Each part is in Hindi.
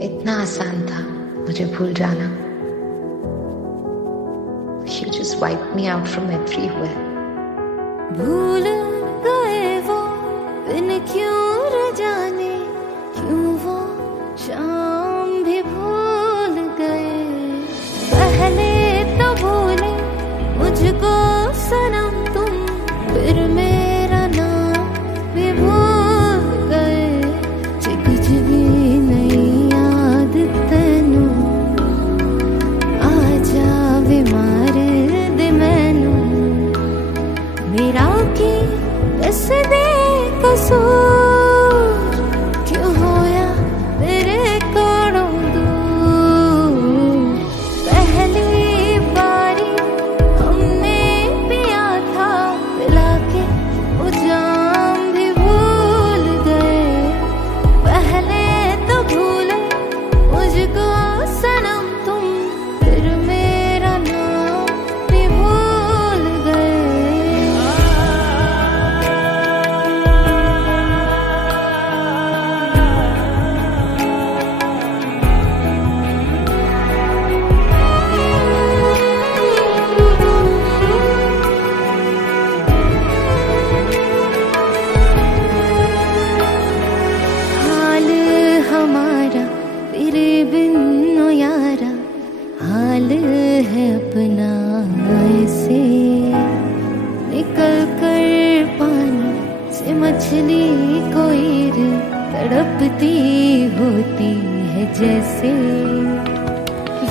इतना आसान था मुझे भूल जाना। You just wiped me out from everywhere. भूल गए वो दिन क्यों न जाने, क्यों वो शाम भी भूल गए। पहले तो भूले मुझको सनम तुम, फिर मेरा नाम भी भूल गए। जे कुछ भी नहीं याद तेनू, आ जावे मार दे मैनू। मेरा की दस दे कसूर, क्यों होया मेरे कोलों दूर। पहली बारी हमने पिया था पिला के, वो जाम भी भूल गए। पहले तो भूले मुझको सनम तुम, फिर मेरा नाम भी भूल गए। हाल हमारा तेरे बिन ओ यारा, हाल है अपना ऐसे। निकल कर पानी से मछली कोई तड़पती होती है जैसे।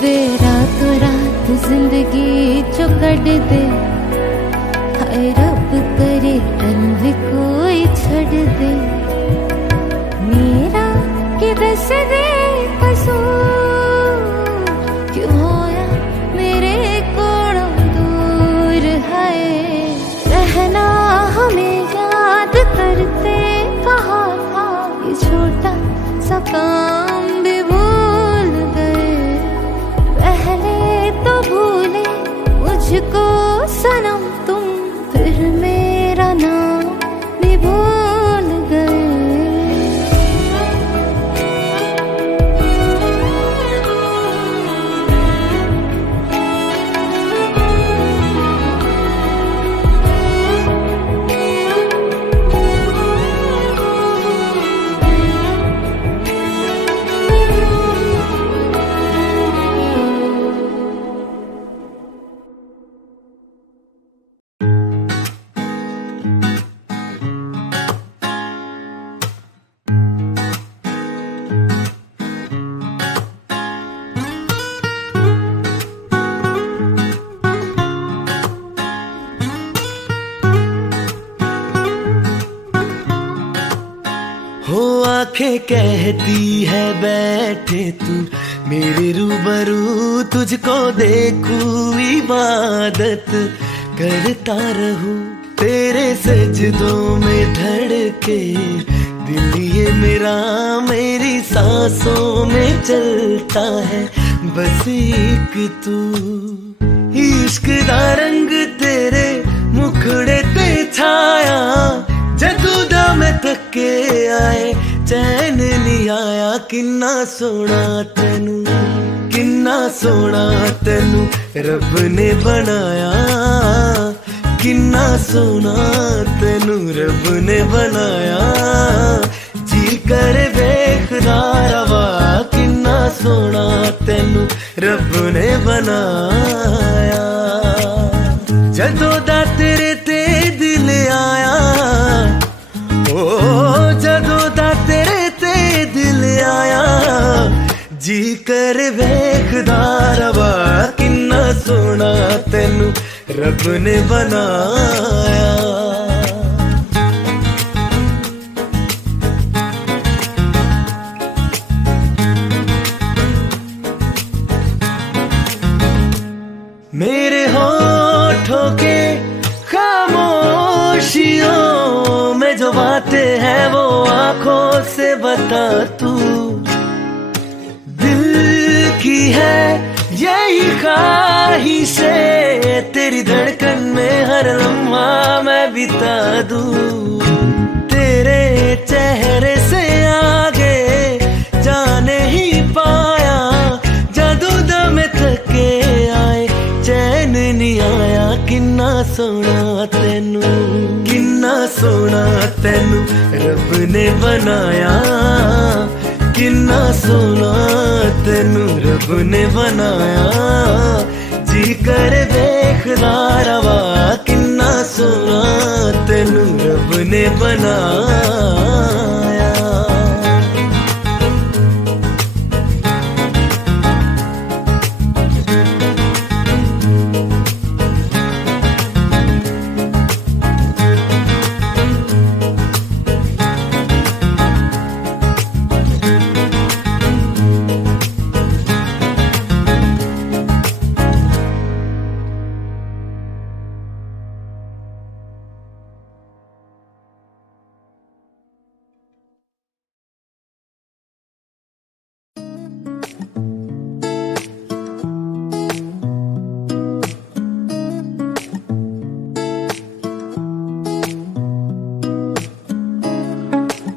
वे रातों रात जिंदगी जो कट दे, हाय रब करे कल भी कोई छड़ दे। मेरा कि दस दे कसूर, क्यों होया मेरे कोलों दूर है। रहना हमें याद करते कहा था, ये छोटा सा काम भी भूल गए। पहले तो भूले मुझको सनम तुम, फिर मेरा नाम भी भूल गए। हो आंखें कहती है बैठे तू मेरे रूबरू, तुझको देखूं इबादत करता रहूं। तेरे सजदों में धड़के दिल ये मेरा, मेरी सांसों में चलता है बस एक तू। इश्क दा रंग तेरे मुखड़े ते छाया, जदू दा मैं थके आए चैन नहीं आया। किन्ना सोना तेनू, किन्ना सोना तेनू रब ने बनाया। किन्ना सोना तेनू रब ने बनाया। जी कर वेखदा रवा, किन्ना सोना तेनू रब ने बनाया। जदों दा तेरे ते दिल आया, ओ जदों दा तेरे ते दिल आया। जी कर वेखदा रवा, किन्ना सोना तेनू रब ने बनाया। मेरे होठों के खामोशियों में जो बातें हैं वो आंखों से बता तू। दिल की है यही ख्वाहिशें, तेरी धड़कन में हर लम्हा मैं बिता दूं। तेरे चेहरे से आगे जाने ही पा सोना तेनू, किन्ना सोना तेनू रब ने बनाया, किन्ना सोना तेनू रब ने बनाया। जी कर देखदा रवा, किन्ना सोना तेनू रब ने बनाया।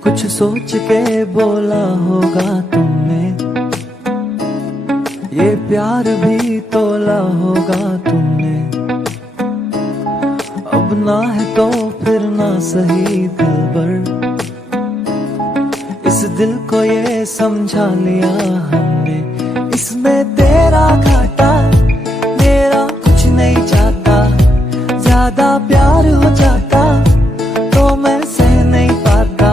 कुछ सोच के बोला होगा तुमने, ये प्यार भी तोला होगा तुमने। अब ना है तो फिर ना सही दिलबर, इस दिल को ये समझा लिया हमने। इसमें तेरा घाटा मेरा कुछ नहीं जाता, ज्यादा प्यार हो जाता तो मैं सह नहीं पाता।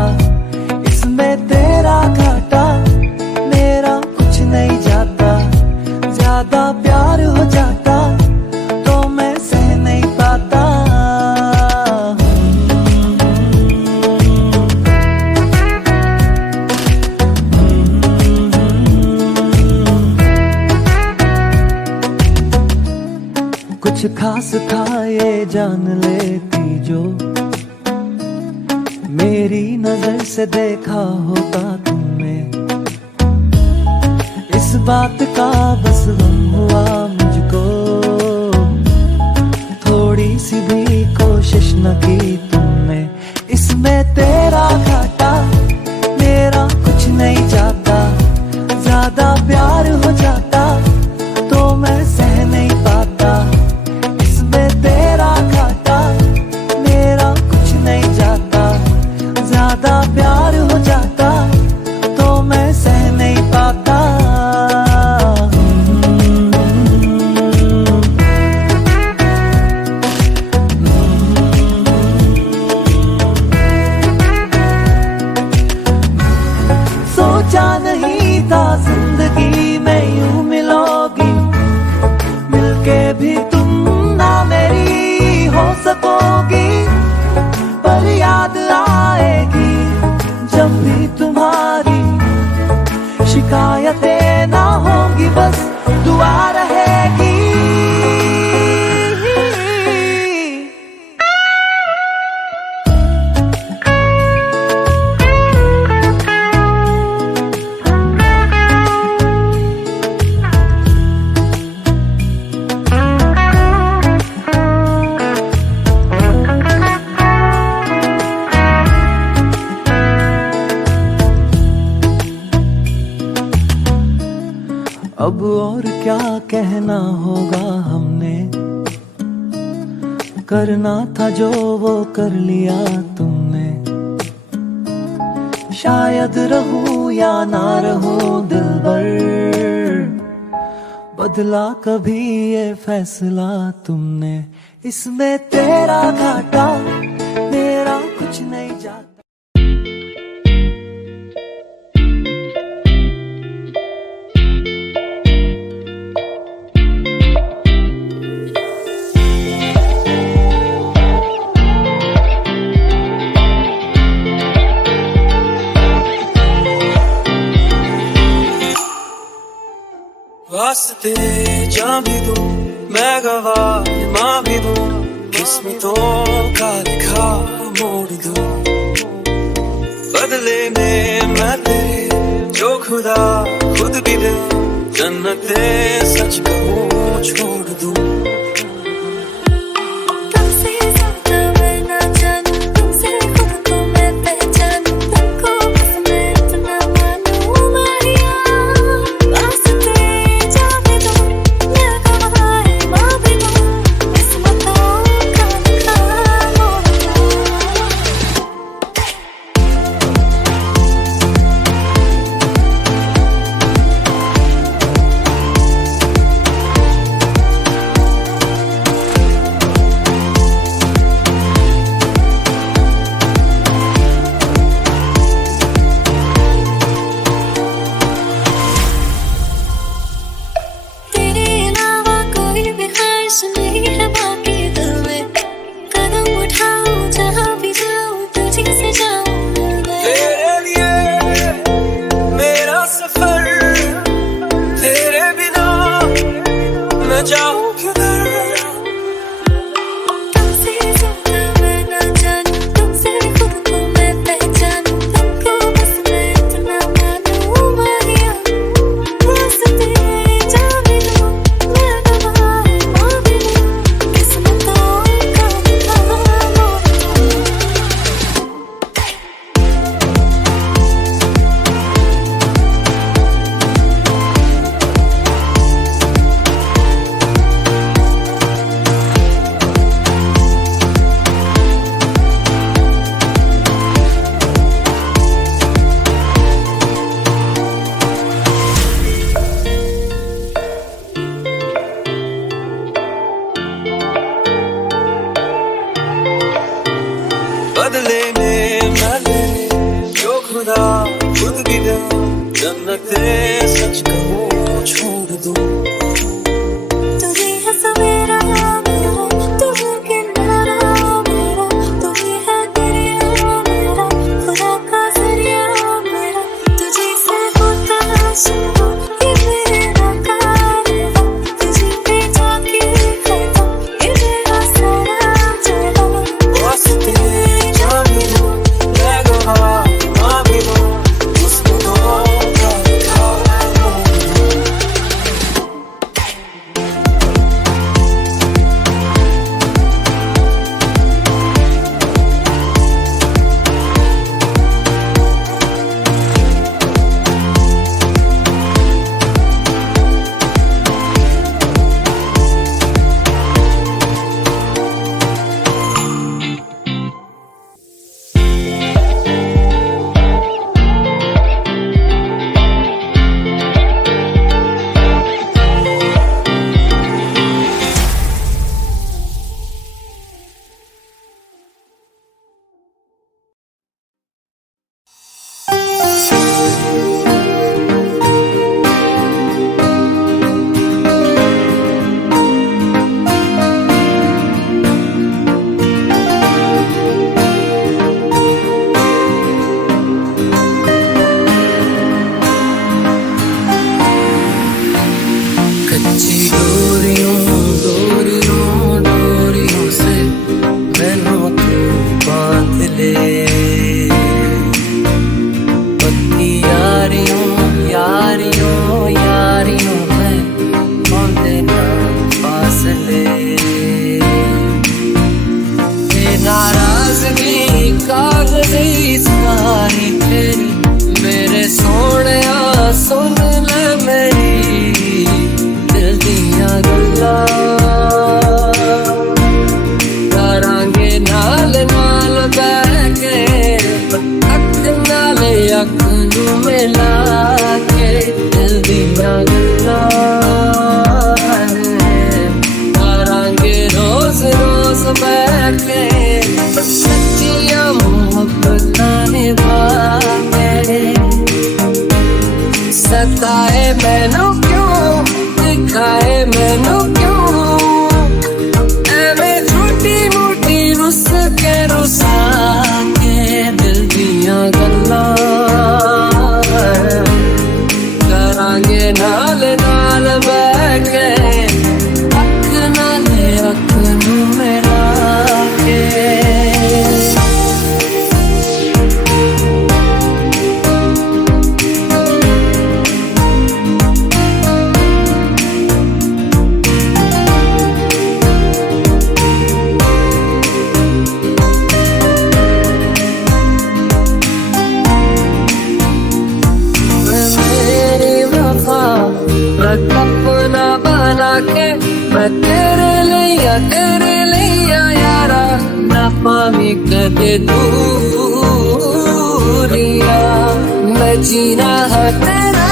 इसमें तेरा घाटा मेरा कुछ नहीं जाता, ज्यादा प्यार हो जाता तो मैं सह नहीं पाता। कुछ खास था ये जान लेती जो, मेरी नजर से देखा होता तुमने। इस बात का बस गम हुआ मुझको, थोड़ी सी भी कोशिश न की तुमने। इसमें तेरा घाटा मेरा कुछ नहीं जाता, ज्यादा प्यार हो जाता तो मैं सह नहीं पाता। इसमें तेरा घाटा मेरा कुछ नहीं जाता, ज्यादा प्यार हो जाता तो मैं सह नहीं पाता। सोचा नहीं था जिंदगी में यूं मिलोगी, मिलके भी तुम ना मेरी हो सकोगी। पर याद आएगी जब भी तुम्हारी, शिकायतें ना होंगी बस दुआ रहेगी। अब और क्या कहना होगा हमने, करना था जो वो कर लिया तुमने। शायद रहूं या ना रहूं दिलबर, बदला कभी ये फैसला तुमने। इसमें तेरा घाटा मेरा कुछ नहीं जाता। वास्ते जा भी दूं मैं गवाह माँ भी दूं, किस्मतों का लिखा मोड़ दूं। बदले में मैं तेरे जो खुदा खुद भी दे, जन्नते सच कहूँ छोड़ दूं। का बदले में मैं तेरे जो खुदा खुद भी दे जन्नते सच कहूँ छोड़ दूँ। तुझे है सवेरा मेरा, तुझे किनारा मेरा, तुझे है दरिया मेरा, खुदा का जरिया मेरा, तुझे से होता शुरू ये मेरा कारवां, तुझे पे जाके खत्म ये मेरा सारा जहां। वास्ते जाने दो मैं गवाह माँ भी दो उसको दो कच्ची डोरियों डोरियों डोरियों से मैनू तू बांध ले, पक्की यारियों यारियों यारियों में पौंदे ना फासले। ये नाराजगी कागज़ी सारी तेरी मेरे सोहणिया सुन ले मेरी दिल दियां गल्लां, करांगे नाल नाल बैठ के अख नाल अख नू मिला के दिल दियां गल्लां, करांगे रोज रोज बैठ के सच्चियां मोहब्बतां निभा के। सताए मैनू क्यों दिखाए मैनू क्यों एवें झूठी मूठी रुस के रुसा के दिल दियां गल्लां, करांगे नाल नाल बैठ के अख नाल अख नू मिला के। अपना बना के मैं तेरे लिया यारा ना पावी कदे दूरिया, मैं जीना है तेरा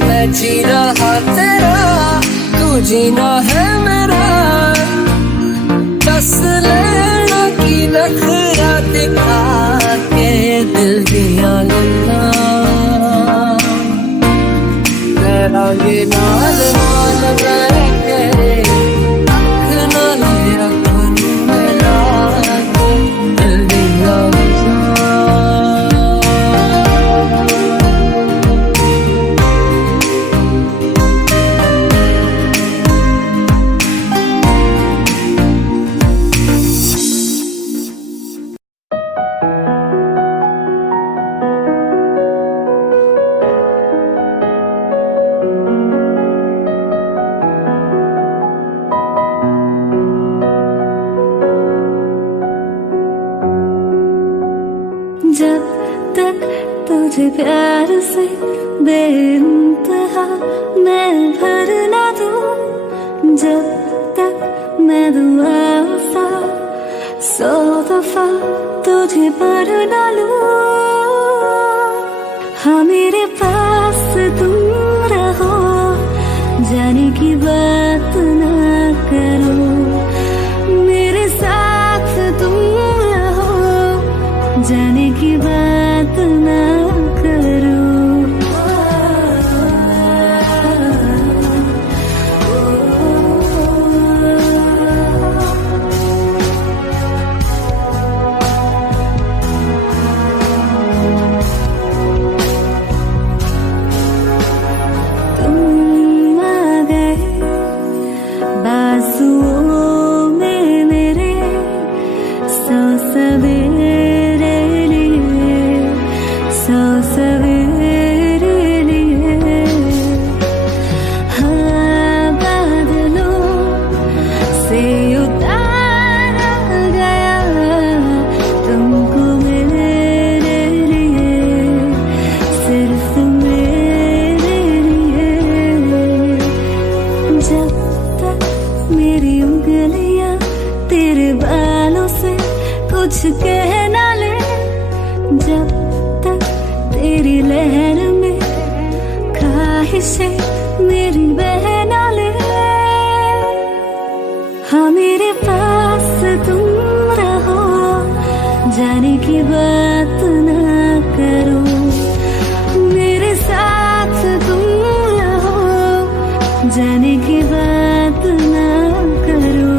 मैं जीना है तेरा तू जीना है मेरा, दस लेना की नखरा दिखा के दिल दियां गल्लां, करांगे नाल नाल बैठ के अख नाल अख नू मिला के दिल दियां गल्लां। जब तक तुझे प्यार से बेइंतहा मैं भर ना दूं, जब तक मैं दुआ सा 100 दफा तुझे पर ना लूं, हाँ मेरे पास तुम रहो जाने की बात ना करो, मेरे साथ तुम रहो, जाने की बात ना करो। बाजुओं में मेरे सौ सवेरे लिए, सौ सवेरे लिए। हाँ, बादलों से उतारा गया तुमको मेरे लिए, सिर्फ मेरे लिए। जब मेरी उंगलियां तेरे बालों से कुछ कह ना ले, जब तक तेरी लहर में ख्वाहिशें मेरी बह ना ले। हाँ, मेरे पास तुम रहो, जाने की बात ना करो, मेरे साथ तुम रहो, जाने की बात ना करो।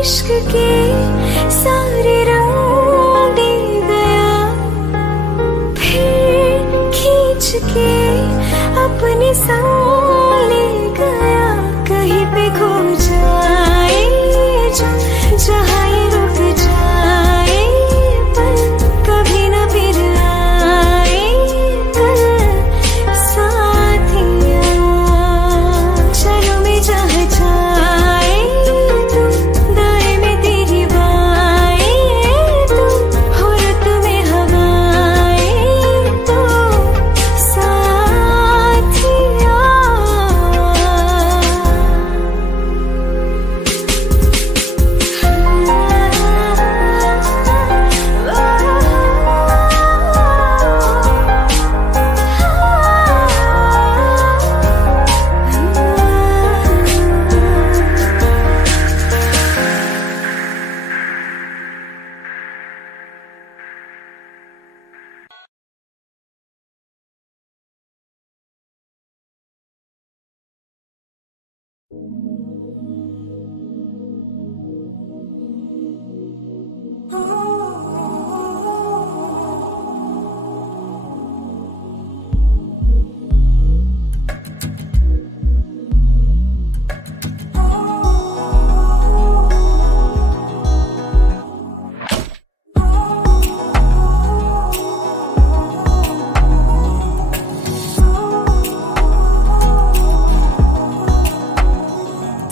इश्क के सारे रंग दे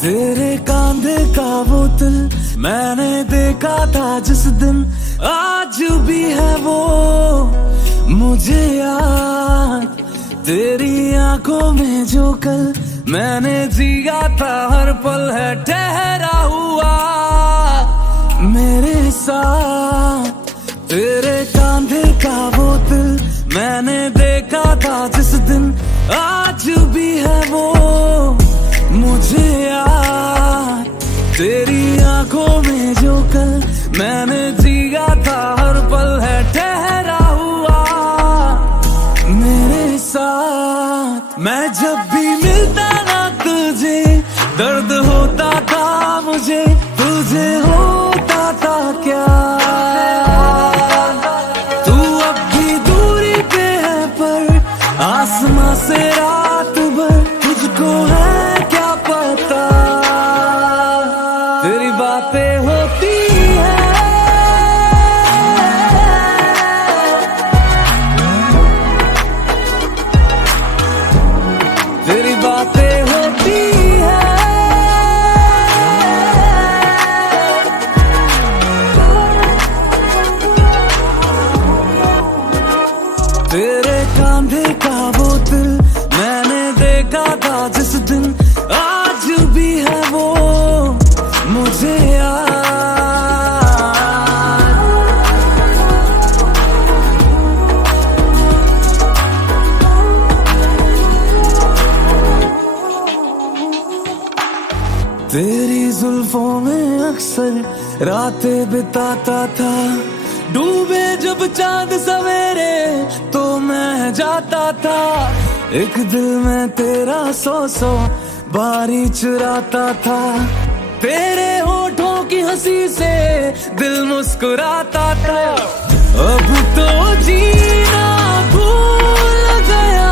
तेरे कांधे का वो दिल मैंने देखा था जिस दिन, आज भी है वो मुझे याद। तेरी आंखों में जो कल मैंने जिया था, हर पल है ठहरा हुआ मेरे साथ। तेरे कांधे का वो दिल मैंने देखा था जिस दिन, आज भी है वो मुझे याद। तेरी आंखों में जो कल मैंने जिया था, हर पल है ठहरा हुआ मेरे साथ। मैं जब भी मिलता ना तुझे, दर्द होता था मुझे, तुझे होता था क्या? तू अब भी दूरी पे है पर आसमां से रात भर तुझको है क्या पता। तेरी बातें होती है, तेरी बातें होती है। तेरे कांधे का वो दिल मैंने देखा था जिस दिन, आज भी है वो मुझे याद। तेरी जुल्फों में अक्सर रातें बिताता था, डूबे जब चांद सवेरे तो मैं जाता था। एक दिल में तेरा सौ बारी चुराता था, तेरे होठों की हंसी से दिल मुस्कुराता था। अब तो जीना भूल गया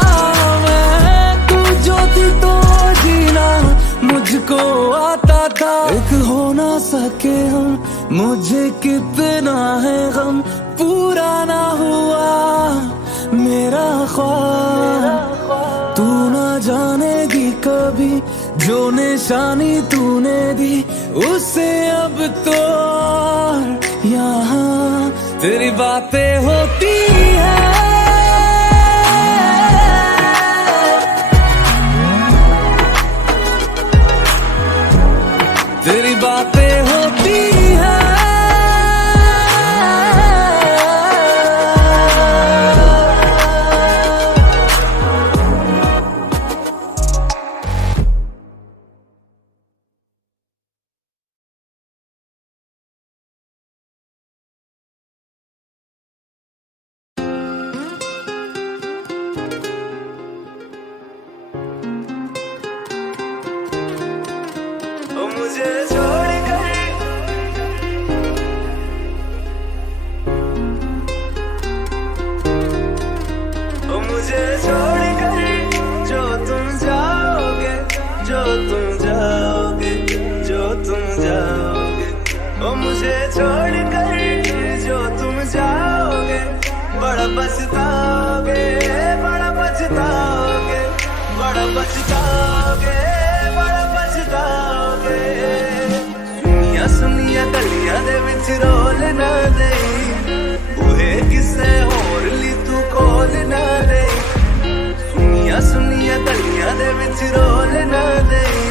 मैं, तू जो थी तो जीना मुझको आता था। एक हो ना सके हम, मुझे कितना है गम, पूरा ना हुआ मेरा ख्वाब। तू ना जानेगी कभी जो निशानी तूने दी, उसे अब तो यहाँ तेरी बातें होती है। तेरी बातें होती है। मुझे छोड़ कर मुझे छोड़ कर जो तुम जाओगे, जो तुम जाओगे, जो तुम जाओगे। ओ मुझे छोड़ कर जो तुम जाओगे, बड़ा पछताओगे, बड़ा पछताओगे, बड़ा पछताओगे, बड़ा पछताओगे। सुनिया सुनिया गलियां दे विच रोल ना देई, बूहे किसे होर ली तू कोल ना देई। सुनिया सुनिया गलियां दे विच रोल ना देई,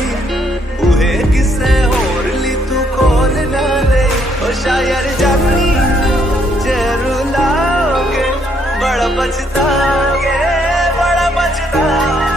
बूहे किसे होर ली तू कोल ना देई। ओ शायर जानी जे रुलाओगे, बड़ा पछताओगे, बड़ा पछताओगे।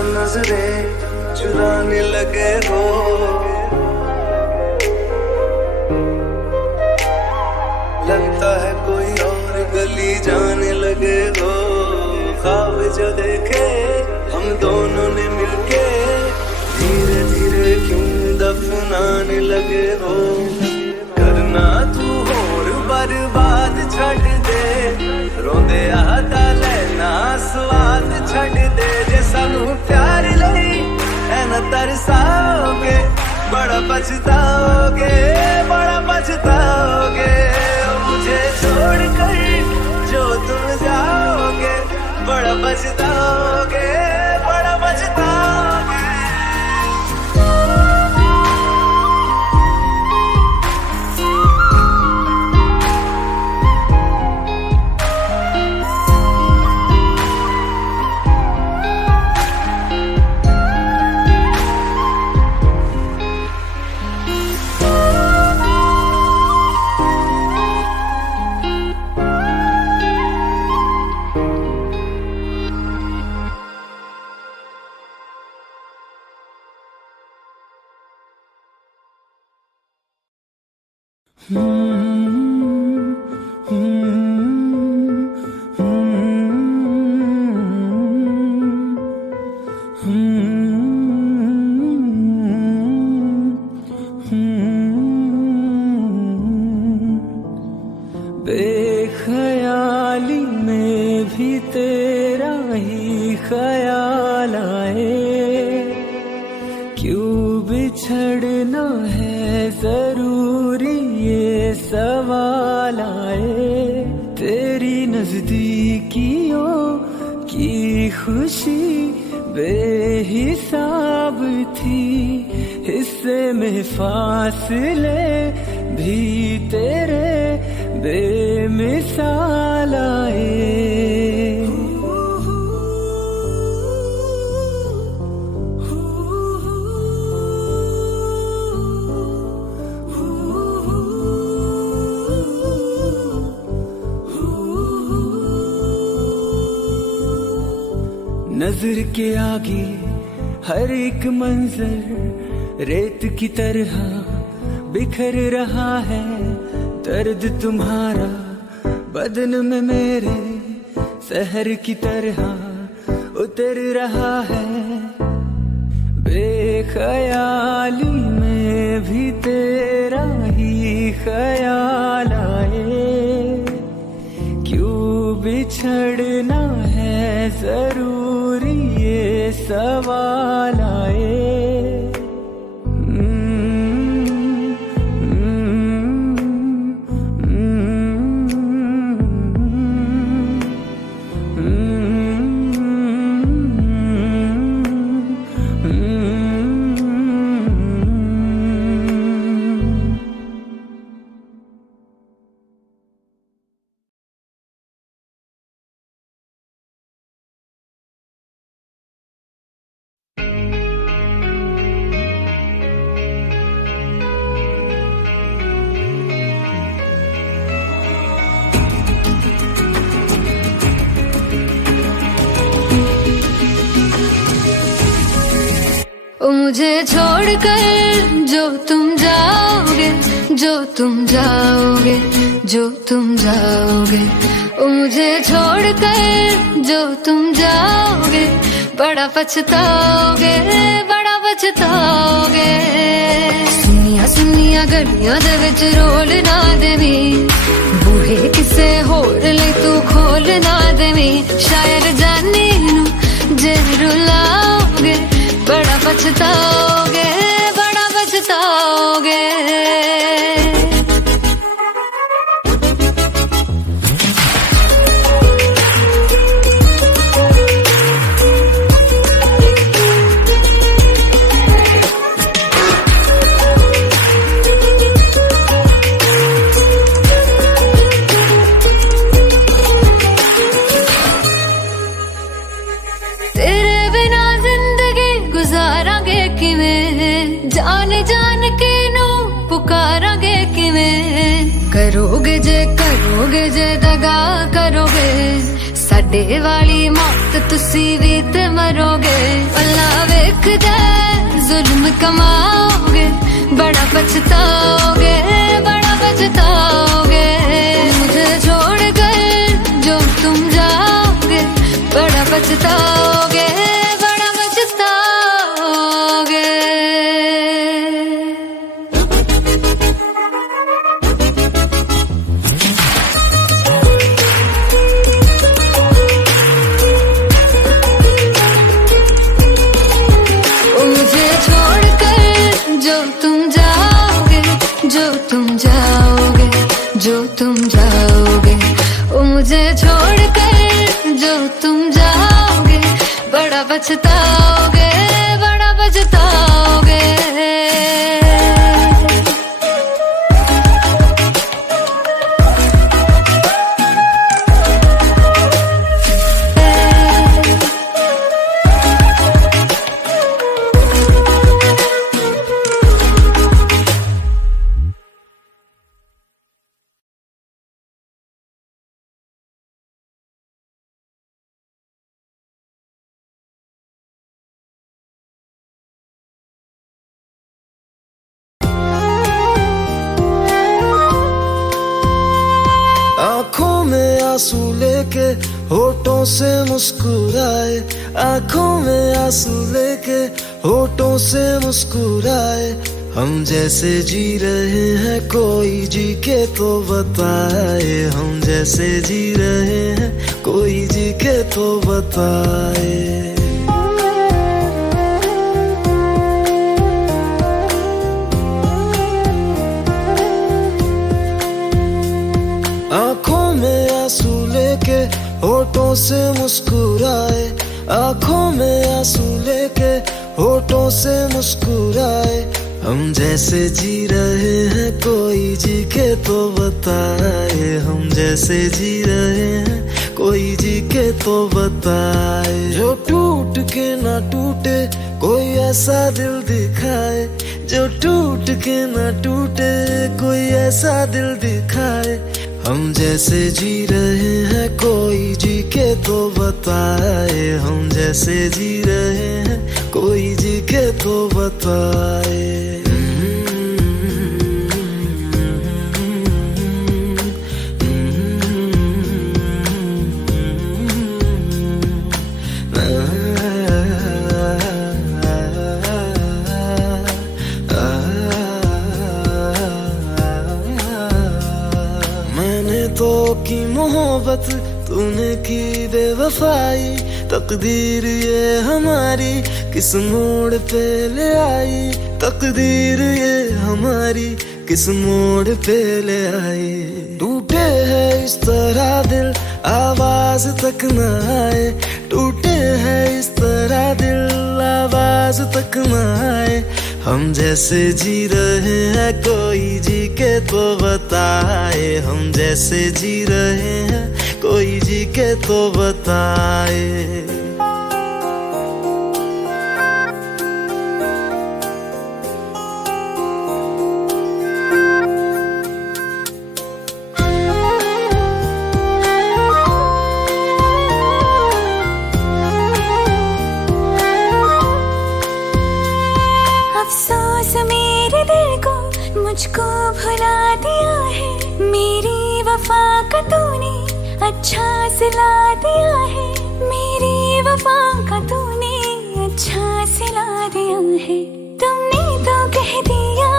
जो नजरें चुराने लगे हो, लगता है कोई और गली जाने लगे हो। ख्वाब जो देखे हम दोनों ने मिलके, धीरे धीरे क्यों दफनाने लगे हो। करना तू होर बर्बाद छड़ दे, रोंदे आता लेना स्वाद छड़ दे। जे सानू प्यार लई ऐना तरसाओगे, बड़ा पछताओगे, बड़ा पछताओगे। मुझे छोड़ कर जो तुम जाओगे, बड़ा पछताओगे, बड़ा पछताओगे। बेख्याली में भी तेरा ही ख्याल आए, क्यों बिछड़ना है जरूरी ये सवाल आए। तेरी नजदीकियों की खुशी बेहिसाब थी, हिस्से में फासले भी तेरे बेमिसाल आए। नजर के आगे हर एक मंजर रेत की तरह बिखर रहा है। दर्द तुम्हारा बदन में मेरे शहर की तरह उतर रहा है। बेख्याली में भी तेरा ही ख्याल आए, क्यों बिछड़ना है जरूरी ये सवाल आए। मुझे छोड़कर जो तुम जाओगे, जो तुम जाओगे, जो तुम जाओगे। मुझे छोड़कर जो तुम जाओगे, बड़ा पछताओगे, बड़ा पछताओगे। सुनिया सुनिया गलियां दे विच रोल ना देवी, बूहे किसे होर ले तू खोल ना देवी। शायर जानी नू जे रुलाओगे, बड़ा पछताओगे, बड़ा पछताओगे। करोगे जे दगा करोगे, साडे वाली मौत तुसी भी ते मरोगे। अल्लाह वेखदा जुल्म कमाओगे, बड़ा पछताओगे, बड़ा पछताओगे। मुझे छोड़ कर जो तुम जाओगे, बड़ा पछताओगे, बड़ा पछताओगे। मुझे छोड़ कर जो तुम जाओगे, जो तुम जाओगे, जो तुम जाओगे। ओ मुझे छोड़ कर जो तुम जाओगे, बड़ा पछताओगे, बड़ा पछताओगे। आंखों में आंसू लेके होठों से मुस्कुराए, आंखों में आंसू लेके होठों से मुस्कुराए। हम जैसे जी रहे हैं कोई जी के तो बताए, हम जैसे जी रहे हैं कोई जी के तो बताए। आंखों में आंसू लेके होठों से मुस्कुराए, आंखों में आंसू लेके होठों से मुस्कुराए। हम जैसे जी रहे हैं कोई जी के तो बताए, हम जैसे जी रहे हैं कोई जी के तो बताए। जो टूट के ना टूटे कोई ऐसा दिल दिखाए, जो टूट के ना टूटे कोई ऐसा दिल दिखाए। हम जैसे जी रहे हैं कोई जी के तो बताए, हम जैसे जी रहे हैं कोई जी के तो बताए। तो की मोहब्बत तूने की बेवफाई, तकदीर ये हमारी किस मोड़ पे ले आई, तकदीर ये हमारी किस मोड़ पे ले आई। टूटे है इस तरह दिल आवाज तक न आए, टूटे है इस तरह दिल आवाज तक न आए। हम जैसे जी रहे हैं कोई जी के तो बताए, हम जैसे जी रहे हैं कोई जी के तो बताए। अफसोस मेरे दिल को मुझको भुला दिया है, मेरी वफा का तूने अच्छा सिला दिया है, मेरी वफा का तूने अच्छा सिला दिया है। तुमने तो कह दिया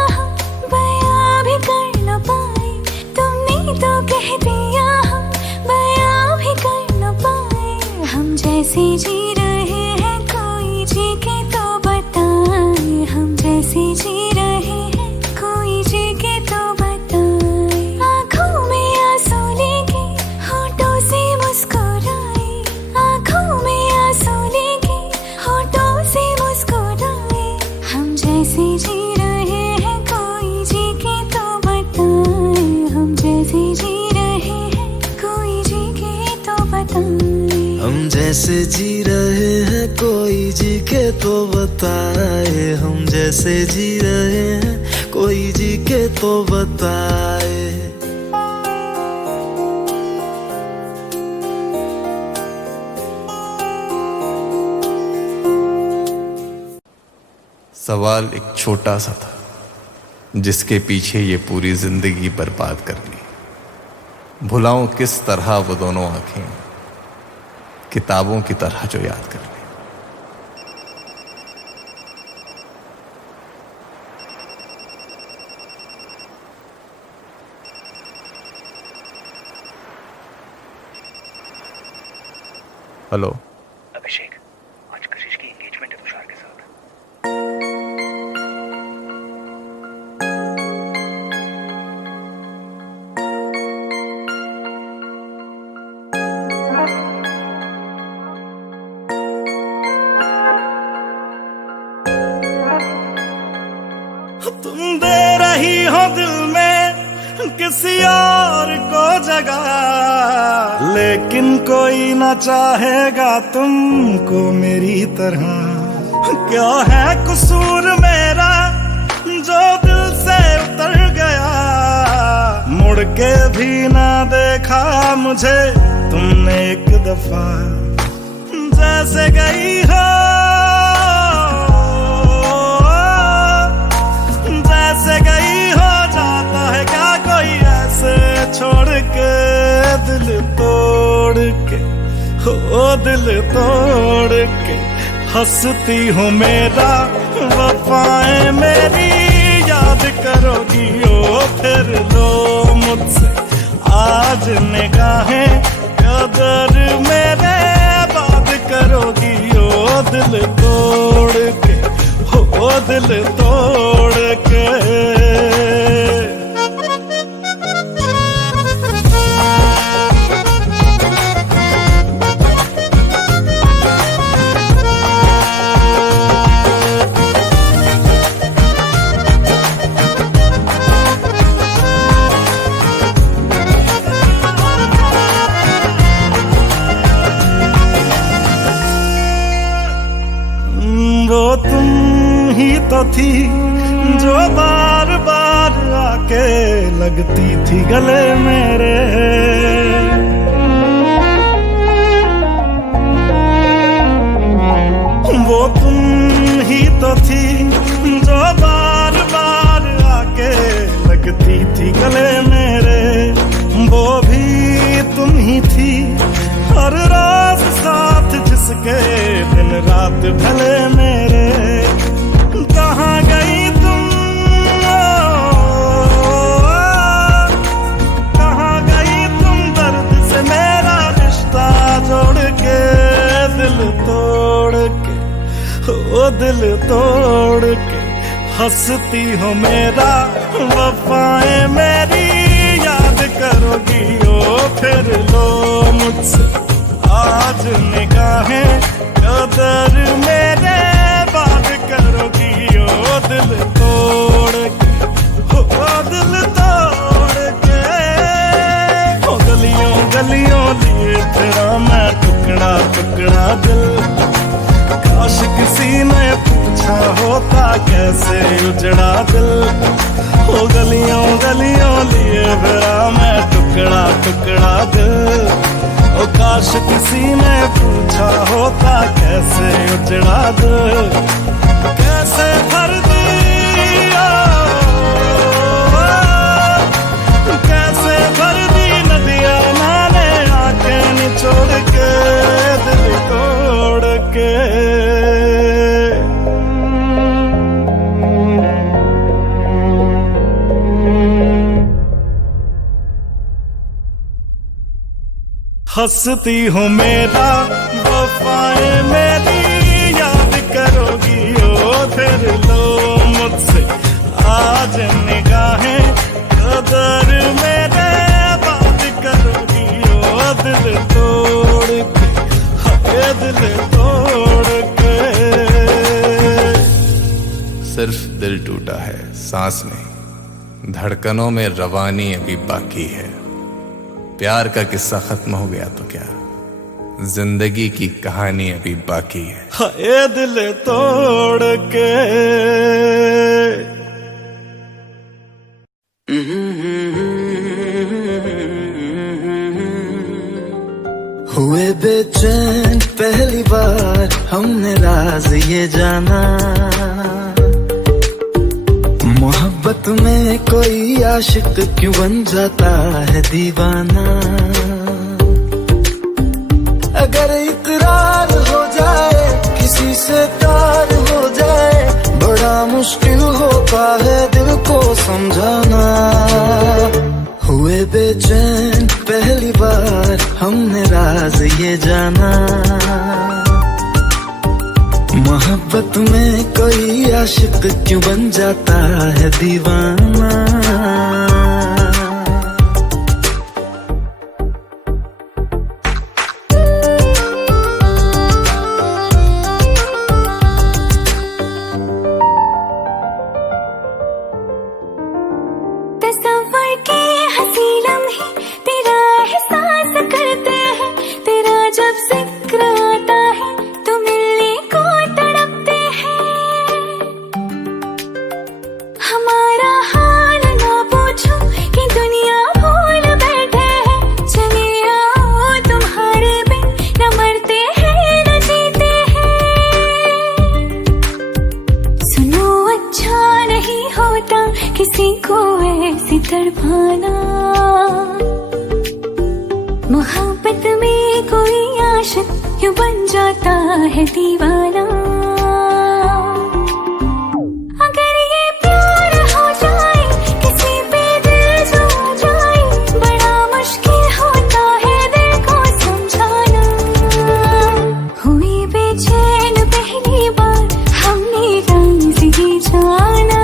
बयां भी कर न पाए, तुमने तो कह दिया बयां भी कर न पाए। हम जैसे जी रहे हैं कोई जी के तो बताए, हम जैसे जी रहे हैं कोई जी के तो बताए। आंखों में आंसू लेके होठों से मुस्कुराए, आंखों में आंसू लेके होठों से मुस्कुराए। हम जैसे जी रहे हैं कोई जी के तो बताए, हम जैसे जी रहे हैं कोई जी के तो बताए। हम जैसे जी रहे हैं कोई जी के तो बताए, हम जैसे जी रहे हैं कोई जी के तो बताए। सवाल एक छोटा सा था, जिसके पीछे ये पूरी जिंदगी बर्बाद कर ली। भुलाऊं किस तरह वो दोनों आंखें, किताबों की तरह जो याद कर ली। हेलो अभिषेक, आज कशिश की एंगेजमेंट है तुषार के साथ। तुम दे रही हो दिल में किसी और को जगह, लेकिन कोई ना चाहेगा तुमको मेरी तरह। क्या है कसूर मेरा जो दिल से उतर गया, मुड़ के भी ना देखा मुझे तुमने एक दफा। जैसे गई हो, जैसे गई हो, जाता है क्या कोई ऐसे छोड़ के, दिल तोड़ के, हो दिल तोड़ के। हंसती हूँ मेरा वफाएं मेरी याद करोगी ओ फिर लो मुझसे आज निगाहें, कदर मेरे बात करोगी ओ दिल तोड़ के, हो दिल तोड़ के। वो तुम ही तो थी जो बार बार आके लगती थी गले मेरे। वो तुम ही तो थी जो बार बार आके लगती थी गले मेरे। वो भी तुम ही थी हर रात साथ जिसके दिन रात ढले मेरे। कहाँ गई तुम, कहाँ गई तुम दर्द से मेरा रिश्ता जोड़ के, दिल तोड़ के, ओ दिल तोड़ के। हंसती हो मेरा वफाएं मेरी याद करोगी ओ फिर लो मुझसे आज निगाहें, कदर मेरे बात करोगी ओ दिल तोड़ के, ओ दिल तोड़ के। ओ गलियों गलियों लिए तेरा मैं टुकड़ा टुकड़ा दिल, काश किसी ने पूछा होता कैसे उजड़ा दिल। ओ गलियों गलियों लिए तेरा मैं टुकड़ा टुकड़ा दिल, ओ काश किसी ने पूछा होता कैसे उजड़ा दिल, कैसे भर दिया, कैसे भर दी नदियां मैंने आंखें निचोड़ के, दिल तोड़ के। हंसती हूँ मेरा वफाएं मेरी याद करोगी ओ फिर लो मुझसे आज निगाहें, कदर मेरे बात करोगी ओ दिल तोड़ के, हाय दिल तोड़ के। सिर्फ दिल टूटा है, सांस नहीं, धड़कनों में रवानी अभी बाकी है। प्यार का किस्सा खत्म हो गया तो क्या, जिंदगी की कहानी अभी बाकी है। हाय दिल तोड़ के। हुए बेचैन पहली बार हमने राज ये जाना, मोहब्बत में कोई आशिक क्यों बन जाता है दीवाना। अगर इकरार हो जाए किसी से प्यार हो जाए, बड़ा मुश्किल होता है दिल को समझाना। हुए बेचैन पहली बार हमने राज ये जाना। मोहब्बत में कोई आशिक क्यों बन जाता है दीवाना। तस्वर के हंसी लम्हे तेरा एहसास करते हैं, तेरा जब जिक्र आता है तो मिलने को तड़पते हैं। हमारा हाल ना पूछो कि दुनिया भूल बैठे हैं, चले आओ तुम्हारे बिन न मरते हैं न जीते हैं। सुनो अच्छा नहीं होता किसी को ऐसी तड़पाना। मोहब्बत में कोई आशिक क्यों बन जाता है दीवाना। अगर ये प्यार हो जाए किसी पे दिल जो आ जाए, बड़ा मुश्किल होता है दिल को समझाना। हुई बेचैन पहली बार हमने राज ये जाना।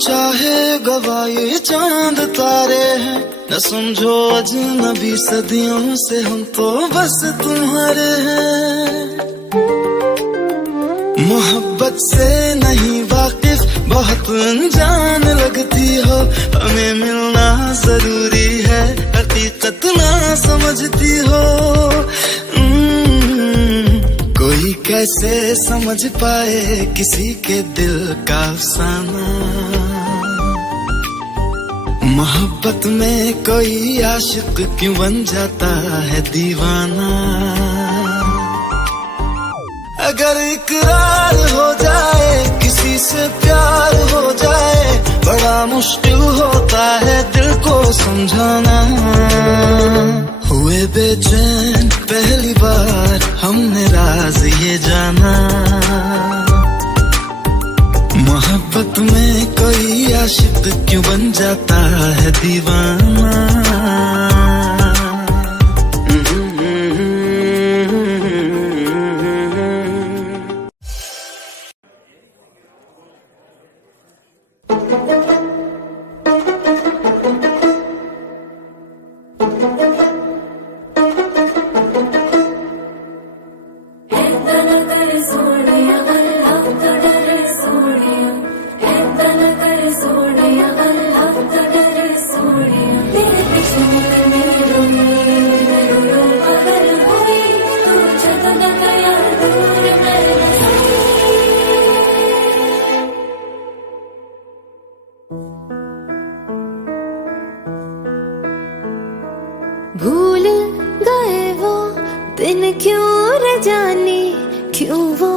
चाहे गवाए चांद तारे हैं, न समझो अजनबी सदियों से हम तो बस तुम्हारे हैं। मोहब्बत से नहीं वाकिफ बहुत अनजान लगती हो, हमें मिलना जरूरी है हकीकत ना समझती हो। कोई कैसे समझ पाए किसी के दिल का अफसाना। मोहब्बत में कोई आशिक क्यों बन जाता है दीवाना। अगर इकरार हो जाए किसी से प्यार हो जाए, बड़ा मुश्किल होता है दिल को समझाना। हुए बेचैन पहली बार हमने राज ये जाना। मोहब्बत में कोई आशिक क्यों बन जाता है दीवाना। भूल गए वो दिन क्यों न जाने, क्यों वो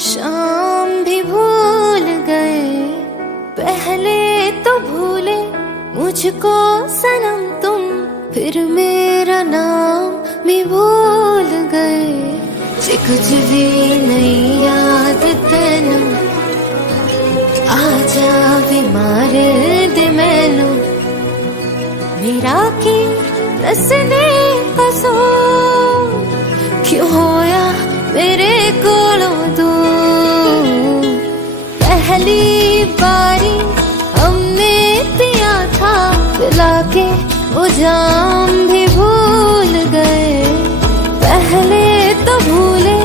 शाम भी भूल गए। पहले तो भूले मुझको सनम तुम, फिर मेरा नाम भी भूल गए। जे कुछ भी नहीं याद तेनू, आजा भी मारे दे मैनू। मेरा की दसने कसूर क्यों होया मेरे कोलों दूर। पहली बारी हमने पिया था पिला के, वो जाम भी भूल गए। पहले तो भूले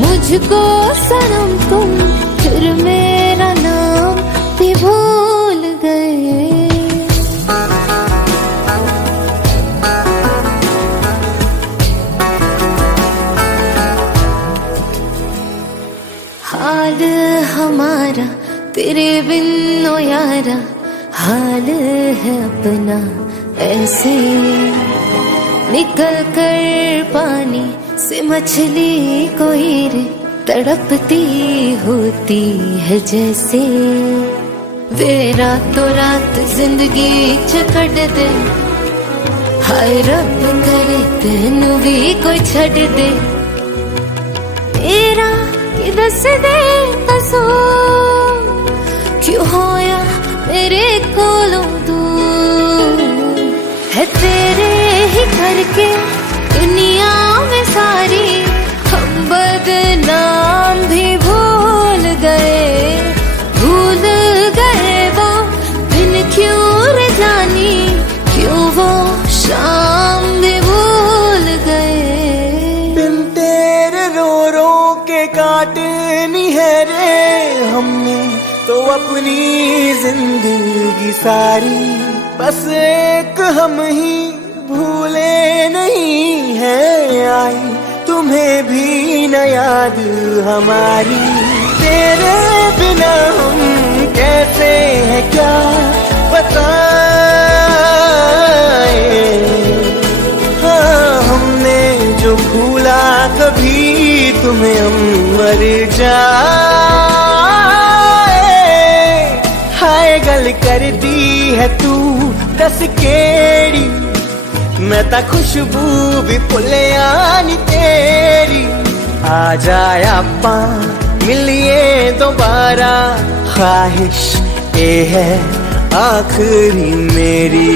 मुझको सनम तुम, फिर मेरा नाम भी भूल गए। हाल हमारा तेरे बिन ओ यारा, हाल है अपना ऐसे। निकल कर पानी से मछली कोई रे, तड़पती होती है जैसे। वे रातों रात जिंदगी चकड़ दे, हाय रब करे तेनू भी कोई छड़ दे। मेरा कि दस दे कसूर, क्यों होया मेरे कोलों दूर। है तेरे ही करके दुनिया में सारी, हम बदनाम भी भूल गए। भूल गए वो दिन क्यों रे जानी, क्यों वो शाम भी भूल गए। दिन तेरे रो रो के काटनी है रे हमने तो अपनी जिंदगी सारी। बस एक हम ही भूले नहीं है आई, तुम्हें भी न याद हमारी। तेरे बिना हम कैसे हैं क्या बताएं। हाँ हमने जो भूला कभी तुम्हें हम मर जाए। हाय गल कर दी है तू दस केड़ी, मैं ता खुशबू भी भुलिया नी तेरी। आ जाए आपा मिलिए दोबारा, ख्वाहिश ये है आखिरी मेरी।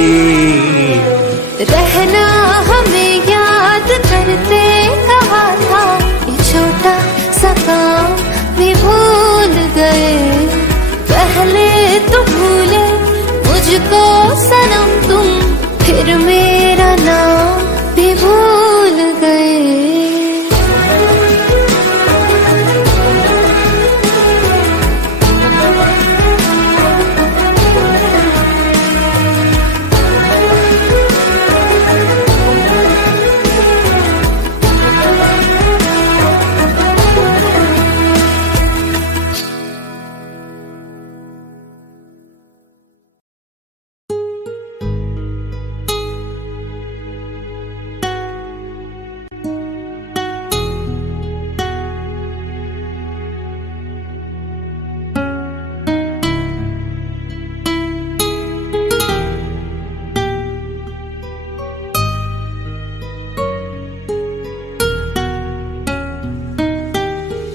रहना हमें याद करते कहा था, ये छोटा सा काम भी भूल गए। पहले तो भूले मुझको सनम तुम, फिर मेरा नाम भी भूल गए।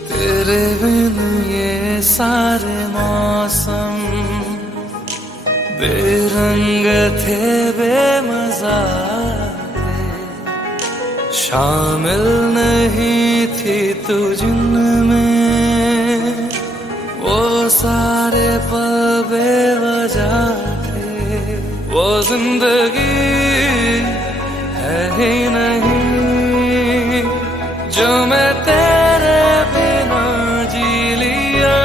तेरे बिन ये सारे मौसम बेरंग थे बेमजा थे। शामिल नहीं थी तू जिनमें, वो सारे पल बेवजह थे। वो जिंदगी है ही नहीं जो मैं तेरे बिना जी लिया।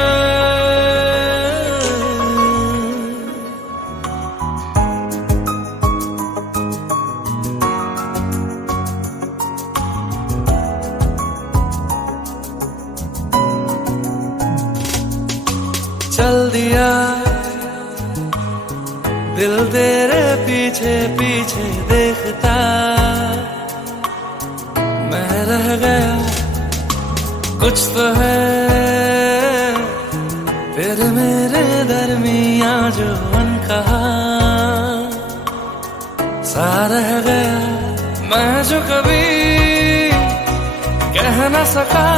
चल दिया दिल तेरे पीछे पीछे देखता, मैं रह गया कुछ तो है तेरे मेरे दरमियां जो अनकहा सा रह गया। मैं जो कभी कह न सका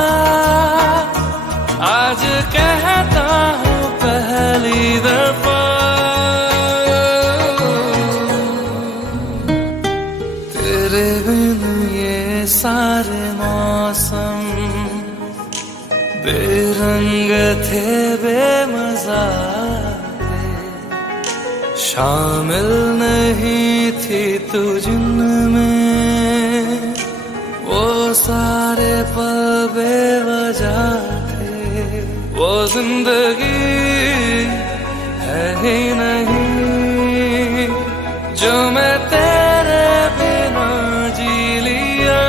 आज कहता हूँ पहली दफा। तेरे बिन ये सारे मौसम बेरंग थे बेमजा थे। शामिल नहीं थी तू जिनमें, वो सारे पल बेवजह थे। वो जिंदगी है ही नहीं जो मैं तेरे बिना जी लिया।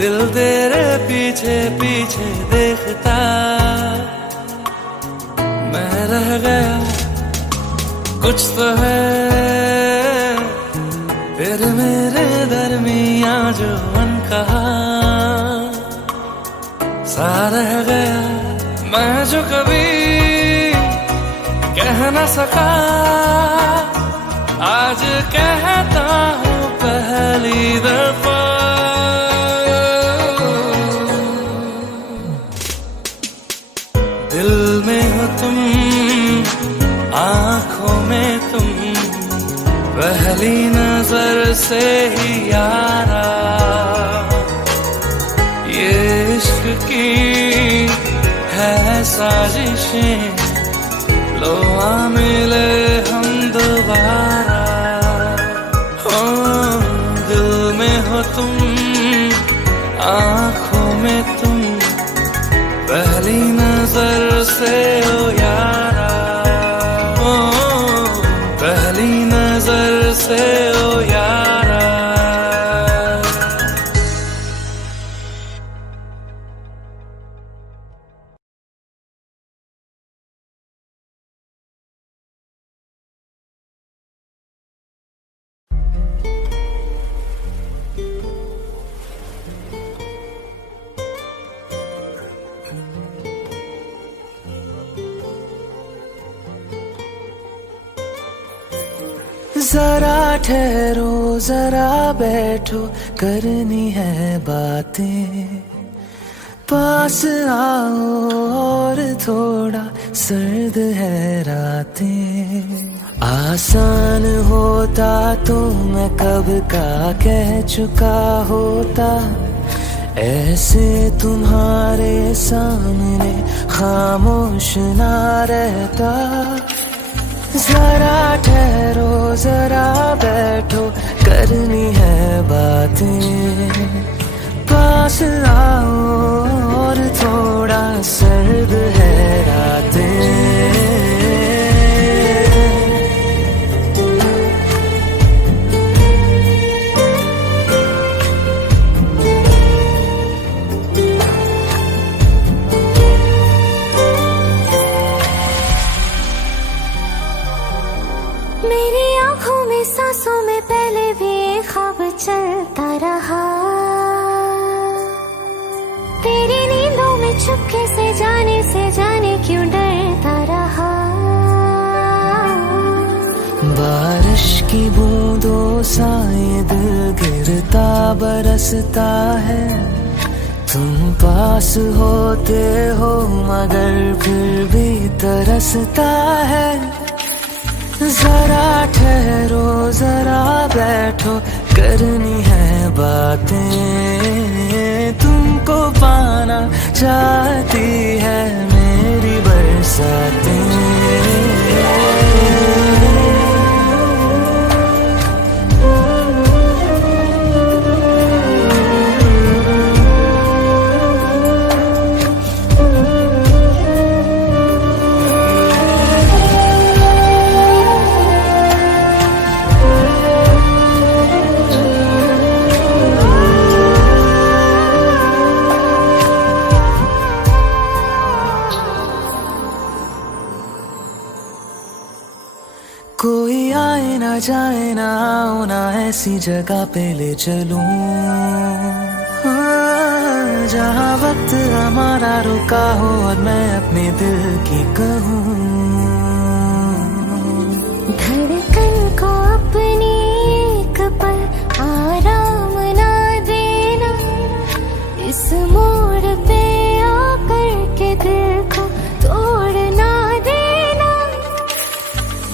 दिल तेरे पीछे पीछे देखता मैं रह गया, कुछ तो है फिर मेरे दरमिया जो अनकहा सा रह गया। मैं जो कभी कह न सका आज कहता हूँ पहली दफा। दिल में हो तुम, आंखों में तुम, पहली नजर से ही यारा ये इश्क की है साजिशें, लो आ मिले हम दोबारा। हो दिल में हो तुम, आंखों में तुम, पहली नजर से हो यारा, ओ पहली नजर से हो यारा। जरा ठहरो जरा बैठो करनी है बातें, पास आओ और थोड़ा सर्द है रातें। आसान होता तो मैं कब का कह चुका होता, ऐसे तुम्हारे सामने खामोश ना रहता। जरा ठहरो जरा बैठो करनी है बातें, पास आओ और थोड़ा सर्द है रातें। मेरी आंखों में सांसों में पहले भी एक ख्वाब चलता रहा, तेरी नींदों में चुपके से जाने क्यों डरता रहा। बारिश की बूंदों सा ये दिल गिरता बरसता है, तुम पास होते हो मगर फिर भी तरसता है। जरा ठहरो जरा बैठो करनी है बातें, तुमको पाना चाहती है मेरी बरसातें। कोई आए ना जाए ना आओ ना ऐसी जगह पे ले चलूं, जहाँ वक्त हमारा रुका हो और मैं अपने दिल की कहूँ। धड़कन को अपनी एक पल आराम ना देना, इस मोड़ पे आकर के दिल को तोड़ना देना।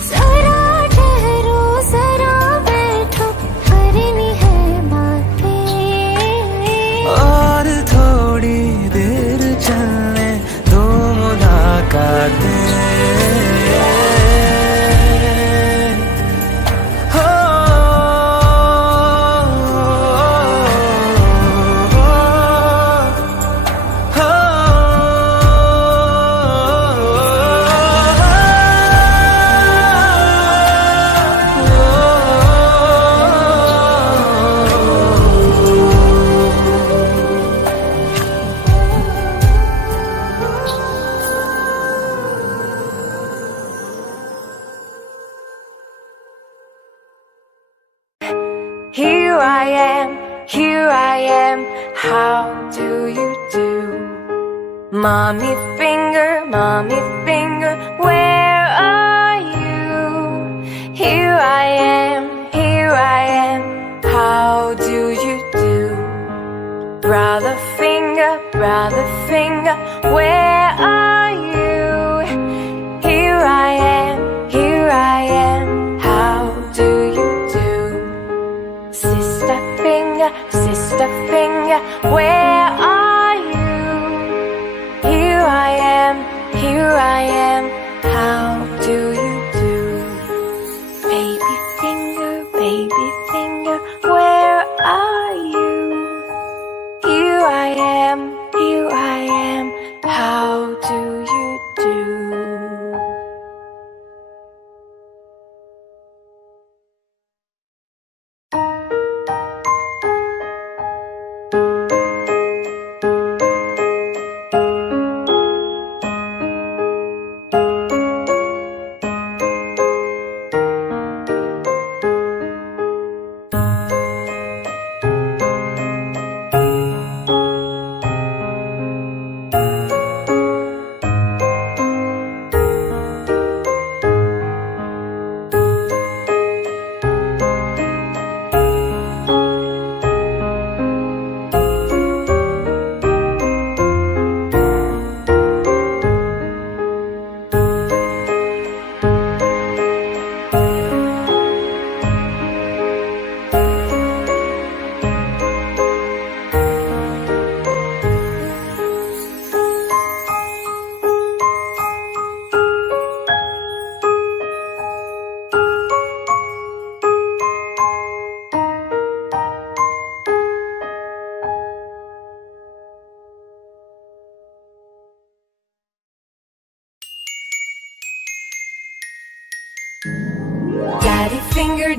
जरा ठहरो जरा बैठो करनी है बातें, और थोड़ी देर चलने दो मुलाकातें। हो how do you do? Mommy finger, where are you? Here I am, how do you do? Brother finger, where are you? Here I am, how do you do? Sister finger, where are you? Here I am, how do you do? Baby finger, where are you? Here I am, how do you do?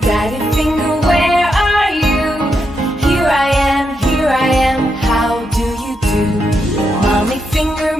Daddy finger, where are you? Here I am, how do you do? Mommy finger,